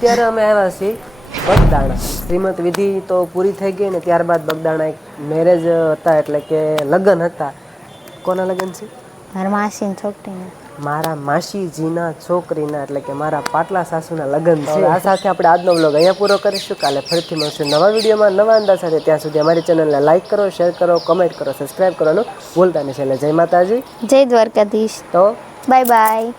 અત્યારે અમે આવ્યા છીએ બગદાણા. શ્રીમત વિધિ તો પૂરી થઈ ગઈ ને ત્યારબાદ બગદાણા એક મેરેજ હતા એટલે કે લગ્ન હતા. કોના લગ્ન છે? મારા માસીની છોકરીના. મારા માસીજીના છોકરીના એટલે કે મારા પાટલા સાસુના લગ્ન છે. આ સાથે આપણે આજનો બ્લોગ અહીંયા પૂરો કરીશું. કાલે ફરીથી મળશું નવા વિડીયોમાં નવા અંદાજ સાથે. ત્યાં સુધી અમારી ચેનલને લાઇક કરો શેર કરો કમેન્ટ કરો સબસ્ક્રાઈબ કરવાનું ભૂલતા નહીં. એટલે જય માતાજી. જય દ્વારકાધીશ. તો બાય બાય